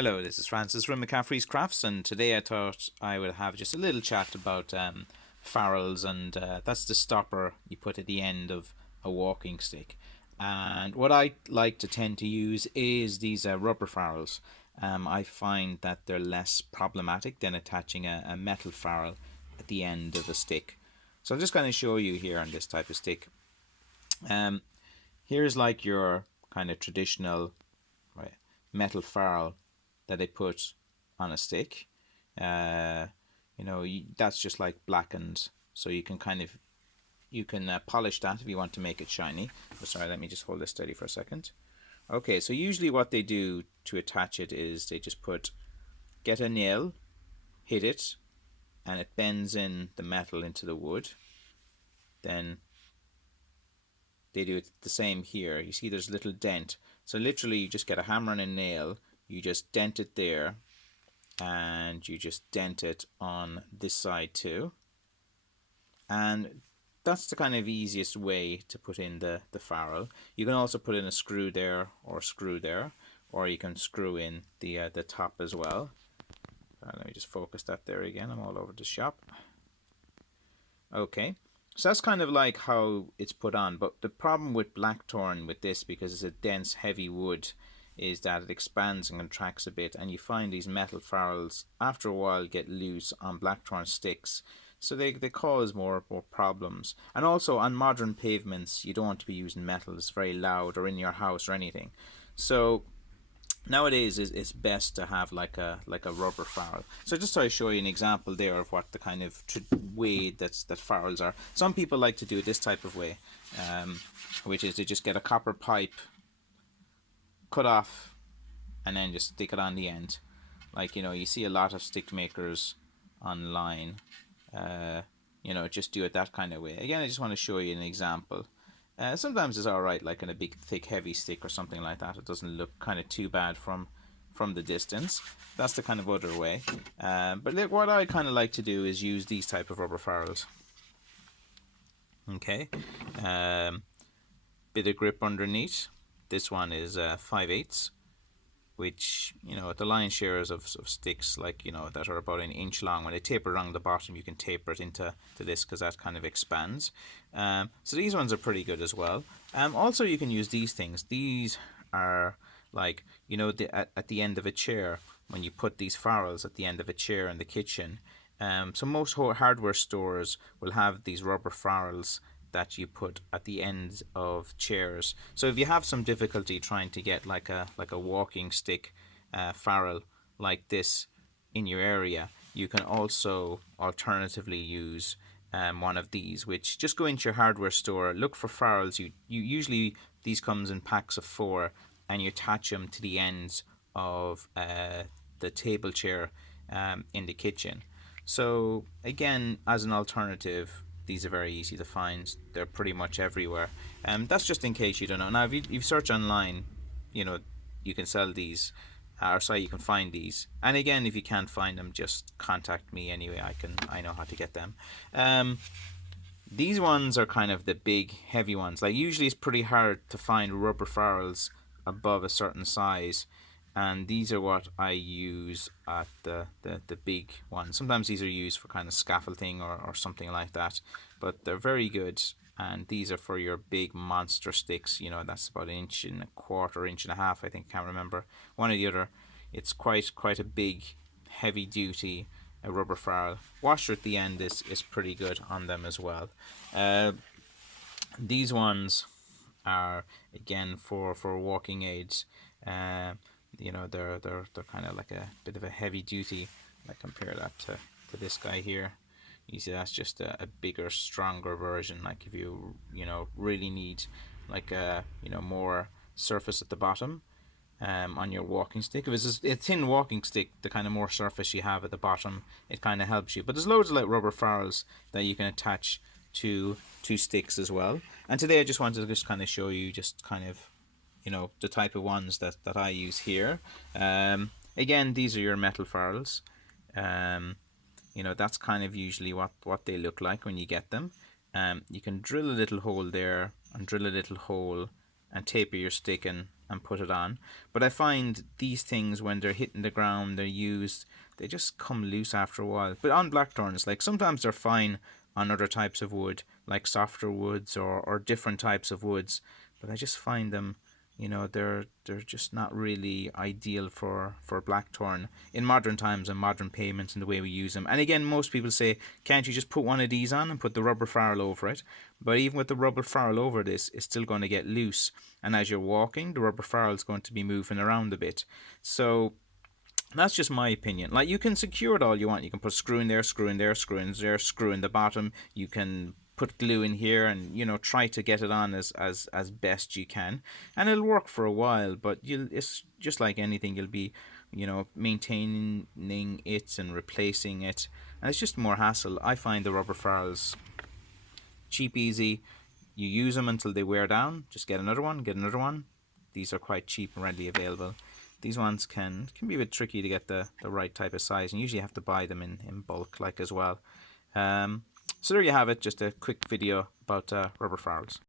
Hello, this is Francis from McCaffrey's Crafts, and today I thought I would have just a little chat about ferrules, and that's the stopper you put at the end of a walking stick. And what I like to tend to use is these rubber ferrules. I find that they're less problematic than attaching a metal ferrule at the end of a stick. So I'm just going to show you here on this type of stick. Um, Here's like your kind of traditional, right, metal ferrule that they put on a stick. That's just like blackened, so you can polish that if you want to make it shiny. Oh, sorry, let me just hold this steady for a second. Okay, so usually what they do to attach it is they just get a nail, hit it, and it bends in the metal into the wood. Then they do it the same here. You see there's a little dent. So literally you just get a hammer and a nail, you just dent it there, and you just dent it on this side too. And that's the kind of easiest way to put in the ferrule. You can also put in a screw there, or you can screw in the top as well. Let me just focus that there again. I'm all over the shop. Okay, so that's kind of like how it's put on. But the problem with blackthorn with this, because it's a dense, heavy wood, is that it expands and contracts a bit, and you find these metal ferrules after a while get loose on blackthorn sticks, so they cause more problems. And also on modern pavements you don't want to be using metal. It's very loud, or in your house or anything. So nowadays it's best to have like a rubber ferrule. So just to show you an example there of what the kind of way that ferrules are. Some people like to do it this type of way, which is they just get a copper pipe, cut off, and then just stick it on the end. Like, you see a lot of stick makers online, just do it that kind of way. Again, I just want to show you an example. Sometimes it's alright, like in a big thick heavy stick or something like that. It doesn't look kind of too bad from the distance. That's the kind of other way. But look, what I kind of like to do is use these type of rubber ferrules. Okay, bit of grip underneath. This one is 5/8, which, the lion's shares of sticks, like, that are about an inch long, when they taper along the bottom, you can taper it into this, because that kind of expands. So these ones are pretty good as well. Also, you can use these things. These are like, at the end of a chair, when you put these ferrules at the end of a chair in the kitchen. So most hardware stores will have these rubber ferrules that you put at the ends of chairs. So if you have some difficulty trying to get like a walking stick ferrule like this in your area, you can also alternatively use one of these, which just go into your hardware store, look for ferrules. You usually, these comes in packs of 4, and you attach them to the ends of the table chair in the kitchen. So again, as an alternative, these are very easy to find. They're pretty much everywhere. That's just in case you don't know. Now, if you search online, you can sell these, or sorry, you can find these. And again, if you can't find them, just contact me anyway. I know how to get them. These ones are kind of the big, heavy ones. Like, usually it's pretty hard to find rubber ferrules above a certain size, and these are what I use at the big ones. Sometimes these are used for kind of scaffolding or something like that, but they're very good. And these are for your big monster sticks. That's about 1.25 inches, I think. Can't remember, one or the other. It's quite a big, heavy duty rubber ferrule. Washer at the end is pretty good on them as well. These ones are, again, for walking aids. They're kind of like a bit of a heavy duty. I compare that to this guy here. You see, that's just a bigger, stronger version. Like, if you really need like a more surface at the bottom on your walking stick. If it's a thin walking stick, the kind of more surface you have at the bottom, it kind of helps you. But there's loads of like rubber ferrules that you can attach to sticks as well. And today I just wanted to just kind of show you just kind of the type of ones that I use here. Again, these are your metal ferrules. That's kind of usually what they look like when you get them. You can drill a little hole there, and drill a little hole, and taper your stick in and put it on. But I find these things, when they're hitting the ground, they're used, they just come loose after a while. But on blackthorns, like, sometimes they're fine on other types of wood, like softer woods or different types of woods. But I just find them, they're just not really ideal for blackthorn in modern times and modern pavements and the way we use them. And again, most people say, can't you just put one of these on and put the rubber ferrule over it? But even with the rubber ferrule over this, it's still going to get loose. And as you're walking, the rubber ferrule is going to be moving around a bit. So that's just my opinion. Like, you can secure it all you want. You can put screw in there, screw in there, screw in there, screw in the bottom. You can put glue in here and try to get it on as best you can, and it'll work for a while. But it's just like anything, you'll be maintaining it and replacing it, and it's just more hassle. I find the rubber ferrules cheap, easy. You use them until they wear down. Just get another one, These are quite cheap and readily available. These ones can be a bit tricky to get the right type of size, and usually have to buy them in bulk, like, as well. So there you have it, just a quick video about rubber ferrules.